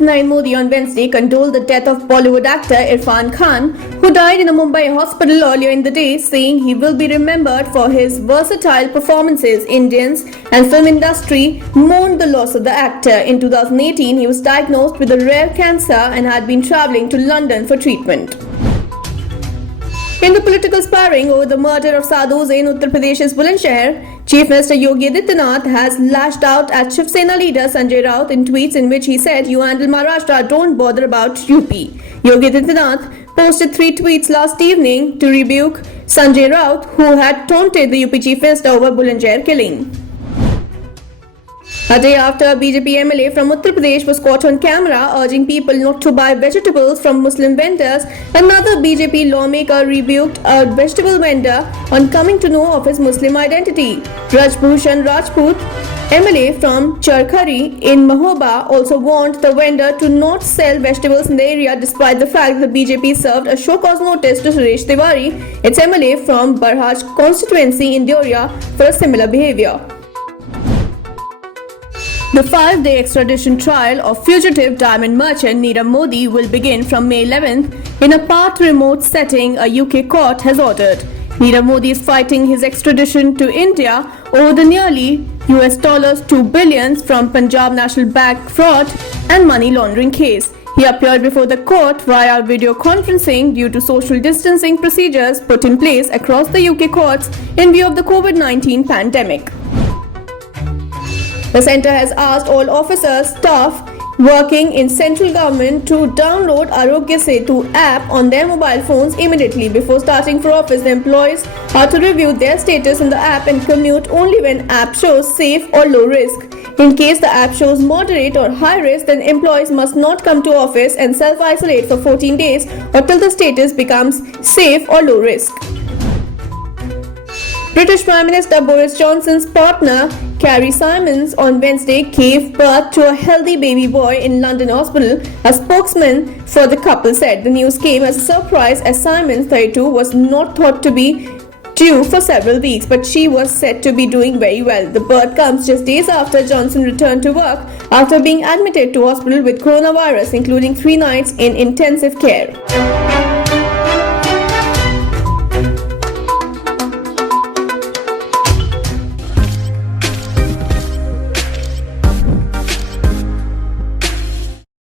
Minister Narendra Modi on Wednesday condoled the death of Bollywood actor Irfan Khan, who died in a Mumbai hospital earlier in the day, saying he will be remembered for his versatile performances. Indians and film industry mourned the loss of the actor. In 2018, he was diagnosed with a rare cancer and had been travelling to London for treatment. In the political sparring over the murder of sadhus in Uttar Pradesh's Bulandshahr, Chief Minister Yogi Adityanath has lashed out at Shiv Sena leader Sanjay Raut in tweets in which he said, "You handle Maharashtra, don't bother about UP." Yogi Adityanath posted 3 tweets last evening to rebuke Sanjay Raut, who had taunted the UP Chief Minister over Bulandshahr killing. A day after, a BJP MLA from Uttar Pradesh was caught on camera urging people not to buy vegetables from Muslim vendors. Another BJP lawmaker rebuked a vegetable vendor on coming to know of his Muslim identity. Braj Bhushan Rajput, MLA from Charkhari in Mahoba, also warned the vendor to not sell vegetables in the area, despite the fact that the BJP served a show cause notice to Suresh Tiwari, its MLA from Barhaj constituency in Deoria, for a similar behaviour. The 5-day extradition trial of fugitive diamond merchant Nirav Modi will begin from May 11th in a part remote setting a UK court has ordered. Nirav Modi is fighting his extradition to India over the nearly $2 billion from Punjab National Bank fraud and money laundering case. He appeared before the court via video conferencing due to social distancing procedures put in place across the UK courts in view of the COVID-19 pandemic. The centre has asked all officers, staff working in central government to download Arogya Setu app on their mobile phones immediately. Before starting for office, the employees are to review their status in the app and commute only when app shows safe or low risk. In case the app shows moderate or high risk, then employees must not come to office and self-isolate for 14 days or till the status becomes safe or low risk. British Prime Minister Boris Johnson's partner Carrie Simons on Wednesday gave birth to a healthy baby boy in London hospital. A spokesman for the couple said the news came as a surprise, as Simons, 32, was not thought to be due for several weeks, but she was said to be doing very well. The birth comes just days after Johnson returned to work after being admitted to hospital with coronavirus, including 3 nights in intensive care.